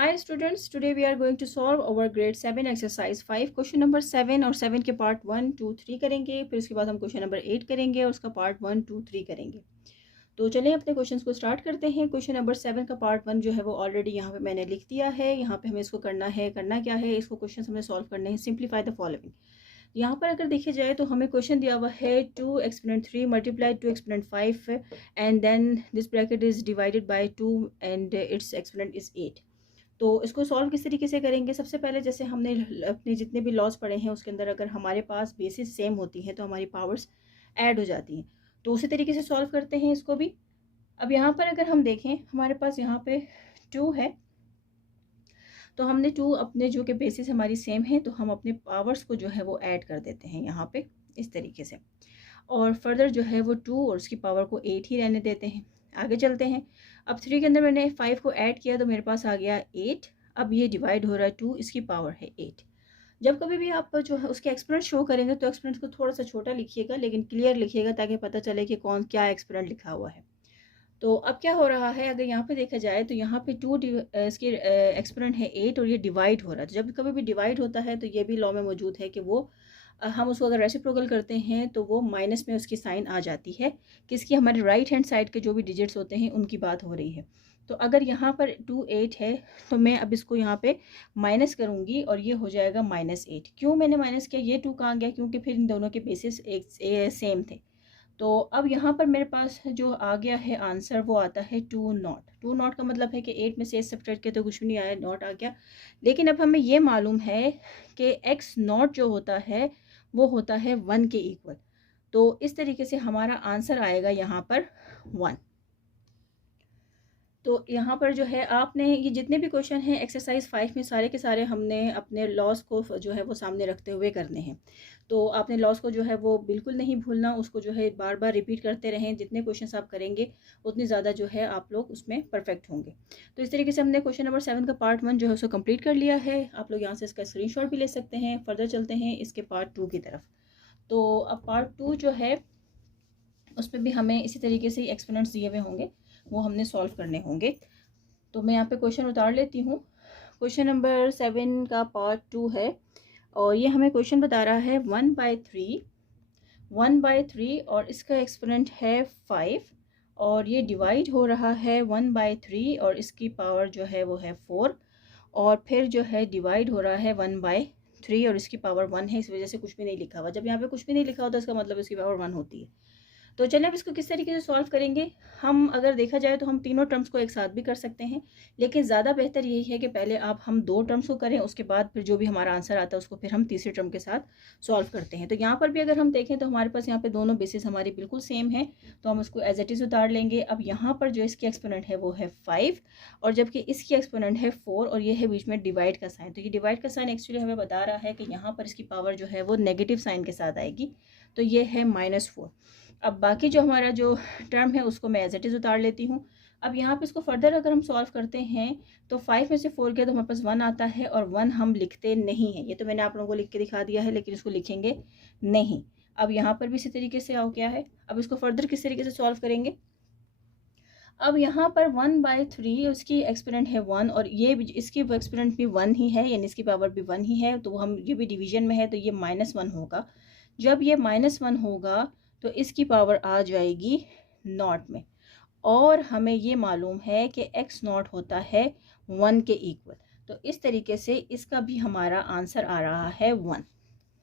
Hi students, today we are going to solve our grade 7 exercise 5 question number 7 और 7 के part 1, 2, 3 करेंगे। फिर उसके बाद हम क्वेश्चन नंबर 8 करेंगे और उसका पार्ट 1, 2, 3 करेंगे। तो चलिए अपने क्वेश्चंस को स्टार्ट करते हैं। क्वेश्चन नंबर 7 का पार्ट 1 जो है वो ऑलरेडी यहाँ पे मैंने लिख दिया है। यहाँ पे हमें इसको करना क्या है, इसको क्वेश्चन हमें सॉल्व करने हैं। Simplify the following. यहाँ पर अगर देखिए जाए तो हमें क्वेश्चन दिया हुआ है 2 exponent 3 multiply 2 exponent 5 and then this bracket is divided by 2 and its exponent is 8। तो इसको सॉल्व किस तरीके से करेंगे। सबसे पहले जैसे हमने अपने जितने भी लॉस पढ़े हैं उसके अंदर अगर हमारे पास बेसिस सेम होती हैं तो हमारी पावर्स ऐड हो जाती हैं। तो उसी तरीके से सॉल्व करते हैं इसको भी। अब यहाँ पर अगर हम देखें हमारे पास यहाँ पे 2 है, तो हमने 2 अपने जो कि बेसिस हमारी सेम है तो हम अपने पावर्स को जो है वो ऐड कर देते हैं यहाँ पे इस तरीके से। और फर्दर जो है वो 2 और उसकी पावर को 8 ही रहने देते हैं। आगे चलते हैं। अब 3 के अंदर मैंने 5 को ऐड किया तो मेरे पास आ गया 8। अब ये डिवाइड हो रहा है 2, इसकी पावर है 8। जब कभी भी आप जो है उसके एक्सपोनेंट शो करेंगे तो एक्सपोनेंट को थोड़ा सा छोटा लिखिएगा लेकिन क्लियर लिखिएगा ताकि पता चले कि कौन क्या एक्सपोनेंट लिखा हुआ है। तो अब क्या हो रहा है, अगर यहाँ पे देखा जाए तो यहाँ पे 2 इसकी एक्सपोनेंट है 8 और ये डिवाइड हो रहा है। तो जब कभी भी डिवाइड होता है तो ये भी लॉ में मौजूद है कि वो हम उसको अगर रेसिप्रोकल करते हैं तो वो माइनस में उसकी साइन आ जाती है। किसकी, हमारे राइट हैंड साइड के जो भी डिजिट्स होते हैं उनकी बात हो रही है। तो अगर यहाँ पर 2 8 है तो मैं अब इसको यहाँ पे माइनस करूँगी और ये हो जाएगा -8। क्यों मैंने माइनस किया, ये 2 कहाँ गया, क्योंकि फिर इन दोनों के बेसिस एक सेम थे। तो अब यहाँ पर मेरे पास जो आ गया है आंसर वो आता है 2 नॉट। 2 नॉट का मतलब है कि 8 में से 8 सब्ट्रैक्ट किया तो कुछ भी नहीं आया, नॉट आ गया। लेकिन अब हमें ये मालूम है कि x नॉट जो होता है वो होता है 1 के इक्वल। तो इस तरीके से हमारा आंसर आएगा यहाँ पर 1। तो यहाँ पर जो है आपने ये जितने भी क्वेश्चन हैं एक्सरसाइज 5 में सारे के सारे हमने अपने लॉस को जो है वो सामने रखते हुए करने हैं। तो आपने लॉस को जो है वो बिल्कुल नहीं भूलना, उसको जो है बार बार रिपीट करते रहें। जितने क्वेश्चन आप करेंगे उतनी ज़्यादा जो है आप लोग उसमें परफेक्ट होंगे। तो इस तरीके से हमने क्वेश्चन नंबर 7 का पार्ट 1 जो है उसको कंप्लीट कर लिया है। आप लोग यहाँ से इसका स्क्रीन भी ले सकते हैं। फर्दर चलते हैं इसके पार्ट 2 की तरफ। तो अब पार्ट 2 जो है उसमें भी हमें इसी तरीके से एक्सपोनेंट्स दिए हुए होंगे, वो हमने सॉल्व करने होंगे। तो मैं यहाँ पे क्वेश्चन उतार लेती हूँ। क्वेश्चन नंबर 7 का पार्ट 2 है और ये हमें क्वेश्चन बता रहा है 1/3 और इसका एक्सपोनेंट है 5 और ये डिवाइड हो रहा है 1/3 और इसकी पावर जो है वो है 4 और फिर जो है डिवाइड हो रहा है 1/3 और इसकी पावर 1 है। इस वजह से कुछ भी नहीं लिखा हुआ। जब यहाँ पे कुछ भी नहीं लिखा होता इसका मतलब इसकी पावर 1 होती है। तो चलिए अब इसको किस तरीके से सॉल्व करेंगे। हम अगर देखा जाए तो हम तीनों टर्म्स को एक साथ भी कर सकते हैं, लेकिन ज़्यादा बेहतर यही है कि पहले हम 2 टर्म्स को करें, उसके बाद फिर जो भी हमारा आंसर आता है उसको फिर हम तीसरे टर्म के साथ सॉल्व करते हैं। तो यहाँ पर भी अगर हम देखें तो हमारे पास यहाँ पे दोनों बेसिस हमारी बिल्कुल सेम है, तो हम उसको एज इट इज़ उतार लेंगे। अब यहाँ पर जो इसकी एक्सपोनेंट है वो है 5 और जबकि इसकी एक्सपोनेंट है 4 और ये है बीच में डिवाइड का साइन। तो ये डिवाइड का साइन एक्चुअली हमें बता रहा है कि यहाँ पर इसकी पावर जो है वो नेगेटिव साइन के साथ आएगी, तो ये है -4। अब बाकी जो हमारा जो टर्म है उसको मैं एज इट इज़ उतार लेती हूँ। अब यहाँ पे इसको फर्दर अगर हम सॉल्व करते हैं तो 5 में से 4 किया तो हमारे पास 1 आता है और 1 हम लिखते नहीं हैं। ये तो मैंने आप लोगों को लिख के दिखा दिया है, लेकिन इसको लिखेंगे नहीं। अब यहाँ पर भी इसी तरीके से आओ क्या है। अब इसको फर्दर किस तरीके से सॉल्व करेंगे। अब यहाँ पर 1/3 उसकी एक्सपोनेंट है 1 और ये इसकी एक्सपोनेंट भी 1 ही है, यानी इसकी पावर भी 1 ही है। तो हम ये भी डिवीजन में है तो ये -1 होगा। जब ये -1 होगा तो इसकी पावर आ जाएगी नॉट में और हमें ये मालूम है कि x नॉट होता है 1 के इक्वल। तो इस तरीके से इसका भी हमारा आंसर आ रहा है 1।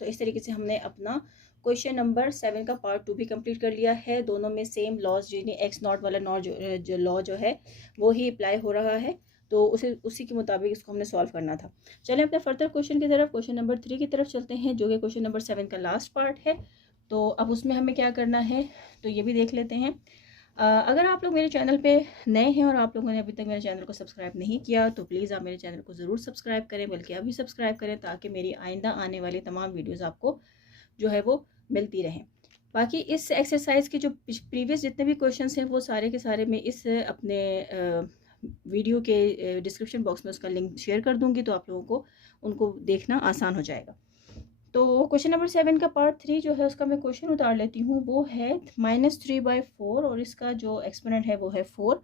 तो इस तरीके से हमने अपना क्वेश्चन नंबर 7 का पार्ट 2 भी कंप्लीट कर लिया है। दोनों में सेम लॉज यानी x नॉट वाला नॉट जो लॉ जो है वो ही अप्लाई हो रहा है, तो उसी के मुताबिक इसको हमने सॉल्व करना था। चलें अपने फर्दर क्वेश्चन की तरफ, क्वेश्चन नंबर 3 की तरफ चलते हैं जो कि क्वेश्चन नंबर 7 का लास्ट पार्ट है। तो अब उसमें हमें क्या करना है तो ये भी देख लेते हैं। अगर आप लोग मेरे चैनल पे नए हैं और आप लोगों ने अभी तक मेरे चैनल को सब्सक्राइब नहीं किया तो प्लीज़ आप मेरे चैनल को ज़रूर सब्सक्राइब करें, बल्कि अभी सब्सक्राइब करें ताकि मेरी आइंदा आने वाली तमाम वीडियोस आपको जो है वो मिलती रहें। बाकी इस एक्सरसाइज के जो प्रीवियस जितने भी क्वेश्चंस हैं वो सारे के सारे मैं इस अपने वीडियो के डिस्क्रिप्शन बॉक्स में उसका लिंक शेयर कर दूँगी, तो आप लोगों को उनको देखना आसान हो जाएगा। तो क्वेश्चन नंबर 7 का पार्ट 3 जो है उसका मैं क्वेश्चन उतार लेती हूँ। वो है -3/4 और इसका जो एक्सपोनेंट है वो है 4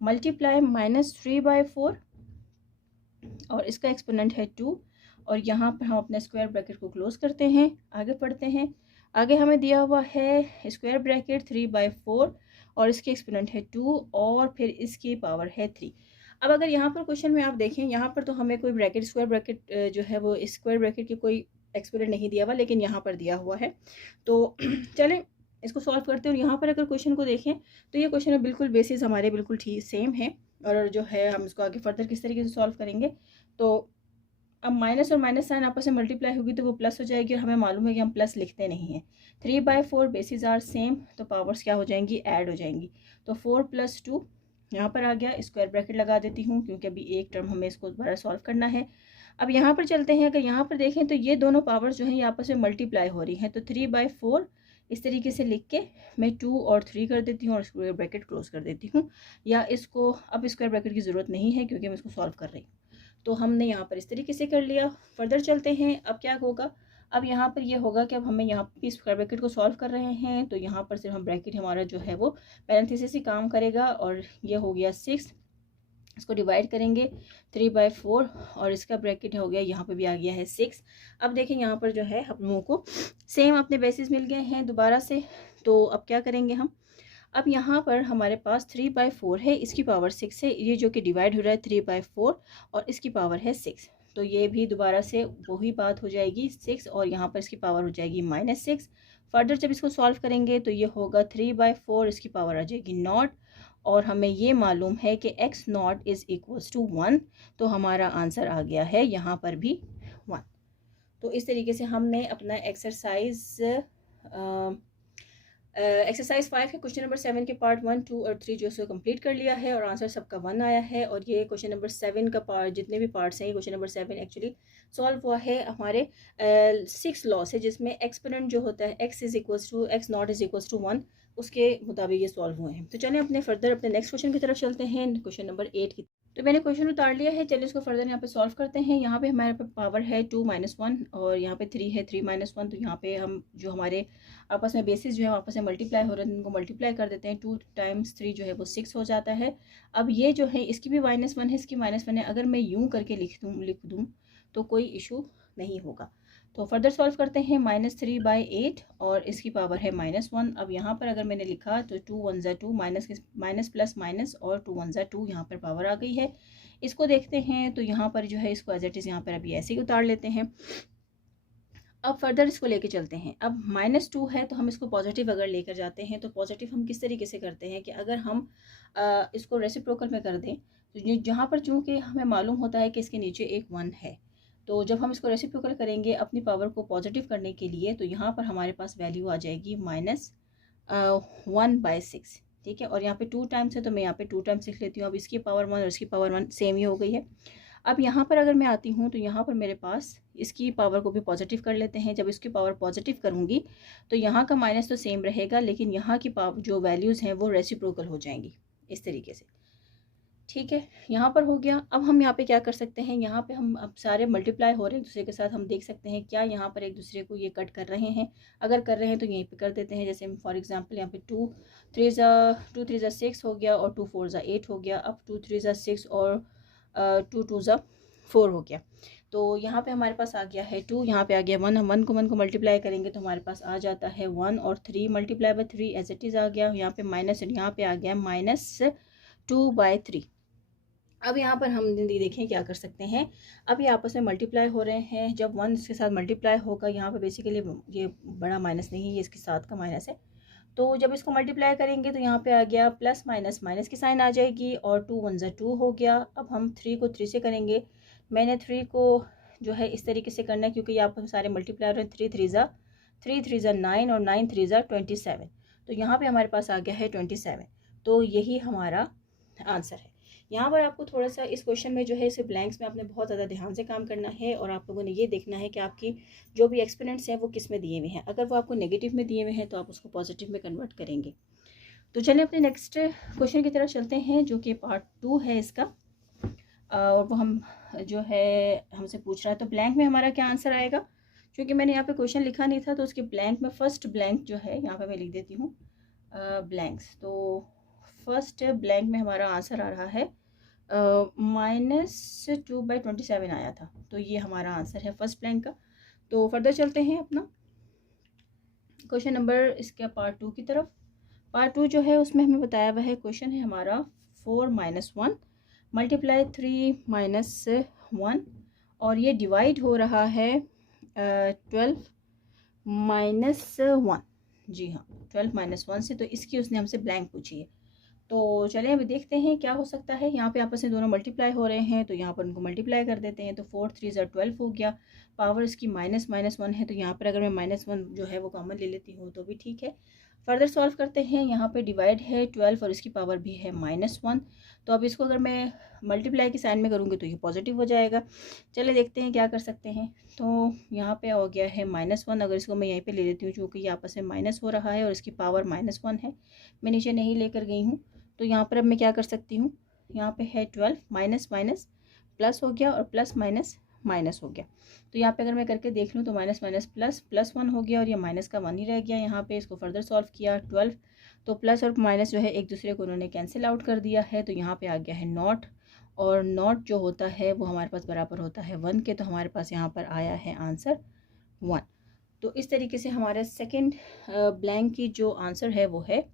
मल्टीप्लाई -3/4 और इसका एक्सपोनेंट है 2 और यहाँ पर हम अपने स्क्वायर ब्रैकेट को क्लोज करते हैं, आगे पढ़ते हैं। आगे हमें दिया हुआ है स्क्वायर ब्रैकेट 3/4 और इसकी एक्सपोनेंट है 2 और फिर इसकी पावर है 3। अब अगर यहाँ पर क्वेश्चन में आप देखें, यहाँ पर तो हमें कोई ब्रैकेट स्क्वायर ब्रैकेट जो है वो स्क्वायर ब्रैकेट की कोई एक्सपोनेंट नहीं दिया हुआ, लेकिन यहाँ पर दिया हुआ है। तो चलें इसको सॉल्व करते हैं। और यहाँ पर अगर क्वेश्चन को देखें तो ये क्वेश्चन में बिल्कुल बेसिस हमारे बिल्कुल ठीक सेम है। और जो है हम इसको आगे फर्दर किस तरीके से सॉल्व करेंगे, तो अब माइनस और माइनस साइन आपस में मल्टीप्लाई होगी तो वो प्लस हो जाएगी, और हमें मालूम है कि हम प्लस लिखते नहीं हैं। 3/4 बेसिस आर सेम, तो पावर्स क्या हो जाएंगी, ऐड हो जाएंगी। तो 4 + 2 यहाँ पर आ गया। स्क्वायर ब्रैकेट लगा देती हूँ क्योंकि अभी एक टर्म हमें इसको दोबारा सॉल्व करना है। अब यहाँ पर चलते हैं, अगर यहाँ पर देखें तो ये दोनों पावर्स जो हैं ये आपस में मल्टीप्लाई हो रही हैं। तो 3/4 इस तरीके से लिख के मैं 2 और 3 कर देती हूँ और स्क्वायर ब्रैकेट क्लोज कर देती हूँ। या इसको अब स्क्वायर ब्रैकेट की ज़रूरत नहीं है क्योंकि मैं इसको सॉल्व कर रही हूँ। तो हमने यहाँ पर इस तरीके से कर लिया। फर्दर चलते हैं, अब क्या होगा, अब यहाँ पर ये होगा कि अब हमें यहाँ पर स्क्वायर ब्रैकेट को सॉल्व कर रहे हैं, तो यहाँ पर सिर्फ हम ब्रैकेट हमारा जो है वो पैरेंथेसिस ही काम करेगा। और ये हो गया 6, इसको डिवाइड करेंगे 3/4 और इसका ब्रैकेट हो गया, यहाँ पे भी आ गया है 6। अब देखें यहाँ पर जो है हम लोगों को सेम अपने बेसिस मिल गए हैं दोबारा से। तो अब क्या करेंगे हम, अब यहाँ पर हमारे पास 3/4 है, इसकी पावर 6 है, ये जो कि डिवाइड हो रहा है 3/4 और इसकी पावर है 6। तो ये भी दोबारा से वही बात हो जाएगी 6 और यहाँ पर इसकी पावर हो जाएगी -6। फर्दर जब इसको सॉल्व करेंगे तो ये होगा 3/4, इसकी पावर आ जाएगी 0 और हमें ये मालूम है कि x0 = 1। तो हमारा आंसर आ गया है यहाँ पर भी 1। तो इस तरीके से हमने अपना एक्सरसाइज 5 के क्वेश्चन नंबर 7 के पार्ट 1, 2 और 3 जो है कंप्लीट कर लिया है और आंसर सबका 1 आया है। और ये क्वेश्चन नंबर 7 का पार्ट, जितने भी पार्ट्स हैं, ये क्वेश्चन नंबर 7 एक्चुअली सॉल्व हुआ है हमारे 6 लॉ से, जिसमें एक्सपोनेंट जो होता है x0 = 1 उसके मुताबिक ये सॉल्व हुए हैं। तो चलें अपने फर्दर अपने नेक्स्ट क्वेश्चन की तरफ चलते हैं, क्वेश्चन नंबर 8 की। तो मैंने क्वेश्चन उतार लिया है, चलिए इसको फर्दर यहाँ पे सॉल्व करते हैं। यहाँ पे हमारे पे पावर है 2 - 1 और यहाँ पे 3 है 3 - 1। तो यहाँ पे हम जो हमारे आपस में बेसिस जो है आपस में मल्टीप्लाई हो रहे हैं, उनको मल्टीप्लाई कर देते हैं। 2 × 3 जो है वो 6 हो जाता है। अब ये जो है इसकी भी -1 है, इसकी -1 है। अगर मैं यूँ करके लिख दूँ तो कोई इशू नहीं होगा। तो फर्दर सॉल्व करते हैं। -3/8 और इसकी पावर है -1। अब यहाँ पर अगर मैंने लिखा तो 2 × 1 = 2, माइनस प्लस माइनस और 2 × 1 = 2, यहाँ पर पावर आ गई है। इसको देखते हैं तो यहाँ पर जो है इसको एज इट इज़ यहाँ पर अभी ऐसे ही उतार लेते हैं। अब फर्दर इसको लेके चलते हैं। अब -2 है तो हम इसको पॉजिटिव अगर लेकर जाते हैं तो पॉजिटिव हम किस तरीके से करते हैं कि अगर हम इसको रेसिप्रोकल में कर दें तो जहाँ पर चूँकि हमें मालूम होता है कि इसके नीचे एक 1 है, तो जब हम इसको रेसिप्रोकल करेंगे अपनी पावर को पॉजिटिव करने के लिए, तो यहाँ पर हमारे पास वैल्यू आ जाएगी -1/6। ठीक है, और यहाँ पे 2 टाइम्स है तो मैं यहाँ पे 2 टाइम्स लिख लेती हूँ। अब इसकी पावर 1 और इसकी पावर 1 सेम ही हो गई है। अब यहाँ पर अगर मैं आती हूँ तो यहाँ पर मेरे पास इसकी पावर को भी पॉजिटिव कर लेते हैं। जब इसकी पावर पॉजिटिव करूँगी तो यहाँ का माइनस तो सेम रहेगा, लेकिन यहाँ की पावर जो वैल्यूज़ हैं वो रेसिप्रोकल हो जाएंगी इस तरीके से। ठीक है, यहाँ पर हो गया। अब हम यहाँ पे क्या कर सकते हैं, यहाँ पे हम अब सारे मल्टीप्लाई हो रहे हैं एक दूसरे के साथ, हम देख सकते हैं क्या यहाँ पर एक दूसरे को ये कट कर रहे हैं। अगर कर रहे हैं तो यहीं पे कर देते हैं। जैसे फॉर एग्जांपल यहाँ पे 2 × 3 = 6 हो गया और 2 × 4 = 8 हो गया। अब 2 × 3 = 6 और 2 × 2 = 4 हो गया। तो यहाँ पे हमारे पास आ गया है 2, यहाँ पे आ गया 1। हम 1 को मल्टीप्लाई करेंगे तो हमारे पास आ जाता है 1 और 3 × 3 एज इट इज़ आ गया। यहाँ पे माइनस, यहाँ पे आ गया -2/3। अब यहाँ पर हम देखें क्या कर सकते हैं। अब ये आपस में मल्टीप्लाई हो रहे हैं। जब 1 इसके साथ मल्टीप्लाई होगा, यहाँ पे बेसिकली ये बड़ा माइनस नहीं है, ये इसके साथ का माइनस है। तो जब इसको मल्टीप्लाई करेंगे तो यहाँ पे आ गया प्लस माइनस माइनस की साइन आ जाएगी और 2 × 1 = 2 हो गया। अब हम 3 को 3 से करेंगे। मैंने 3 को जो है इस तरीके से करना है क्योंकि यहाँ पर सारे मल्टीप्लाई हो रहे हैं। 3 × 3 = 9 और 9 × 3 = 27। तो यहाँ पर हमारे पास आ गया है 27। तो यही हमारा आंसर है। यहाँ पर आपको थोड़ा सा इस क्वेश्चन में जो है इसे ब्लैंक्स में आपने बहुत ज़्यादा ध्यान से काम करना है और आप लोगों ने ये देखना है कि आपकी जो भी एक्सपोनेंट्स हैं वो किस में दिए हुए हैं। अगर वो आपको नेगेटिव में दिए हुए हैं तो आप उसको पॉजिटिव में कन्वर्ट करेंगे। तो चलिए अपने नेक्स्ट क्वेश्चन की तरफ चलते हैं जो कि पार्ट 2 है इसका, और वो हम जो है हमसे पूछ रहा है। तो ब्लैंक में हमारा क्या आंसर आएगा, क्योंकि मैंने यहाँ पे क्वेश्चन लिखा नहीं था तो उसके ब्लैंक में फर्स्ट ब्लैंक जो है यहाँ पर मैं लिख देती हूँ ब्लैंक्स। तो फर्स्ट ब्लैंक में हमारा आंसर आ रहा है -2/27 आया था। तो ये हमारा आंसर है फर्स्ट ब्लैंक का। तो फर्दर चलते हैं अपना क्वेश्चन नंबर इसके पार्ट 2 की तरफ। पार्ट 2 जो है उसमें हमें बताया हुआ है, क्वेश्चन है हमारा 4 - 1 मल्टीप्लाई 3 - 1 और ये डिवाइड हो रहा है 12 - 1। जी हाँ, 12 - 1 से। तो इसकी उसने हमसे ब्लैंक पूछी है। तो चलिए अभी देखते हैं क्या हो सकता है। यहाँ पे आपस में दोनों मल्टीप्लाई हो रहे हैं, तो यहाँ पर उनको मल्टीप्लाई कर देते हैं। तो 4 3 ज़ा 12 हो गया। पावर इसकी -1 है, तो यहाँ पर अगर मैं -1 जो है वो कॉमन ले लेती हूँ तो भी ठीक है। फर्दर सॉल्व करते हैं। यहाँ पे डिवाइड है 12 और इसकी पावर भी है -1। तो अब इसको अगर मैं मल्टीप्लाई की साइन में करूँगी तो ये पॉजिटिव हो जाएगा। चलिए देखते हैं क्या कर सकते हैं। तो यहाँ पे हो गया है -1। अगर इसको मैं यहीं पे ले लेती हूँ, चूँकि ये आपस में माइनस हो रहा है और इसकी पावर -1 है, मैं नीचे नहीं लेकर गई हूँ। तो यहाँ पर अब मैं क्या कर सकती हूँ, यहाँ पे है 12 माइनस माइनस प्लस हो गया और प्लस माइनस माइनस हो गया। तो यहाँ पे अगर मैं करके देख लूँ तो माइनस माइनस प्लस प्लस 1 हो गया और ये माइनस का 1 ही रह गया। यहाँ पे इसको फर्दर सॉल्व किया 12, तो प्लस और माइनस जो है एक दूसरे को उन्होंने कैंसिल आउट कर दिया है। तो यहाँ पे आ गया है नॉट, और नॉट जो होता है वो हमारे पास बराबर होता है 1 के। तो हमारे पास यहाँ पर आया है आंसर 1। तो इस तरीके से हमारे सेकेंड ब्लैंक की जो आंसर है वो है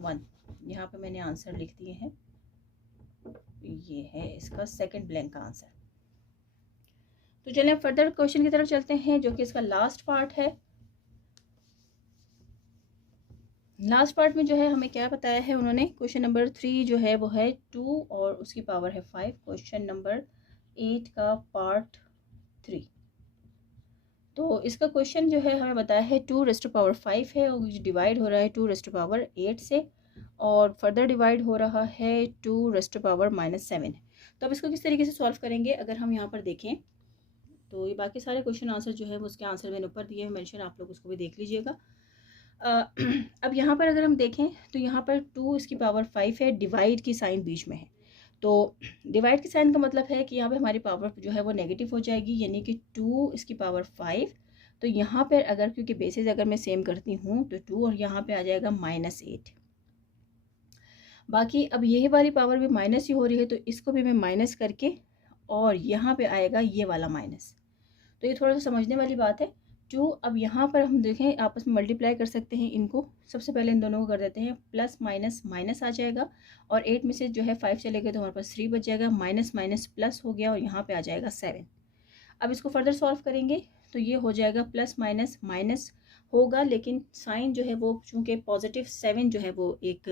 1। यहाँ पे मैंने आंसर लिख दिए हैं, ये है इसका सेकंड ब्लैंक का आंसर। तो चलिए फर्दर क्वेश्चन की तरफ चलते हैं, जो कि इसका लास्ट पार्ट है। लास्ट पार्ट में जो है हमें क्या बताया है उन्होंने, क्वेश्चन नंबर 3 जो है वो है 2 और उसकी पावर है 5। क्वेश्चन नंबर 8 का पार्ट 3। तो इसका क्वेश्चन जो है हमें बताया है 2⁻5 है और डिवाइड हो रहा है 2⁻8 से, और फर्दर डिवाइड हो रहा है 2⁻7 है। तो अब इसको किस तरीके से सॉल्व करेंगे, अगर हम यहाँ पर देखें तो ये बाकी सारे क्वेश्चन आंसर जो है वो उसके आंसर मैंने ऊपर दिए हैं मेंशन, आप लोग उसको भी देख लीजिएगा। अब यहाँ पर अगर हम देखें तो यहाँ पर 2 इसकी पावर 5 है, डिवाइड की साइन बीच में है। तो डिवाइड की साइन का मतलब है कि यहाँ पे हमारी पावर जो है वो नेगेटिव हो जाएगी, यानी कि 2 इसकी पावर 5। तो यहाँ पर अगर, क्योंकि बेसिस अगर मैं सेम करती हूँ तो 2 और यहाँ पे आ जाएगा -8। बाकी अब यही वाली पावर भी माइनस ही हो रही है, तो इसको भी मैं माइनस करके, और यहाँ पे आएगा ये वाला माइनस। तो ये थोड़ा सा समझने वाली बात है। 2 अब यहाँ पर हम देखें आपस में मल्टीप्लाई कर सकते हैं इनको। सबसे पहले इन दोनों को कर देते हैं, प्लस माइनस माइनस आ जाएगा, और 8 में से जो है 5 चले गए तो हमारे पास 3 बच जाएगा। माइनस माइनस प्लस हो गया और यहाँ पे आ जाएगा 7। अब इसको फर्दर सॉल्व करेंगे तो ये हो जाएगा प्लस माइनस माइनस होगा, लेकिन साइन जो है वो चूँकि पॉजिटिव 7 जो है वो एक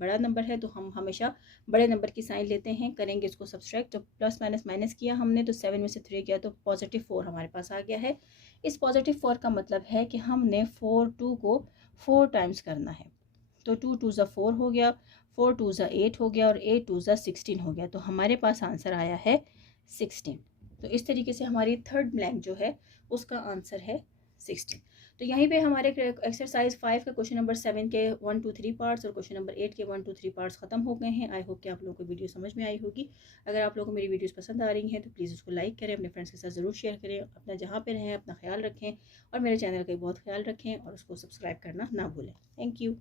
बड़ा नंबर है, तो हम हमेशा बड़े नंबर की साइन लेते हैं। करेंगे इसको सब्सट्रैक्ट, तो प्लस माइनस माइनस किया हमने तो 7 में से 3 किया तो +4 हमारे पास आ गया है। इस +4 का मतलब है कि हमने 2 को 4 टाइम्स करना है। तो 2 2 ज़ा 4 हो गया, 4 2 ज़ा 8 हो गया और 8 2 ज़ा 16 हो गया। तो हमारे पास आंसर आया है 16। तो इस तरीके से हमारी थर्ड ब्लैंक जो है उसका आंसर है 16। तो यहीं पे हमारे एक्सरसाइज 5 का क्वेश्चन नंबर 7 के 1 2 3 पार्ट्स और क्वेश्चन नंबर 8 के 1 2 3 पार्ट्स खत्म हो गए हैं। आई होप कि आप लोगों को वीडियो समझ में आई होगी। अगर आप लोगों को मेरी वीडियोस पसंद आ रही हैं तो प्लीज़ उसको लाइक करें, अपने फ्रेंड्स के साथ ज़रूर शेयर करें। अपना जहाँ पे रहें अपना ख्याल रखें और मेरे चैनल का बहुत ख्याल रखें और उसको सब्सक्राइब करना ना भूलें। Thank you.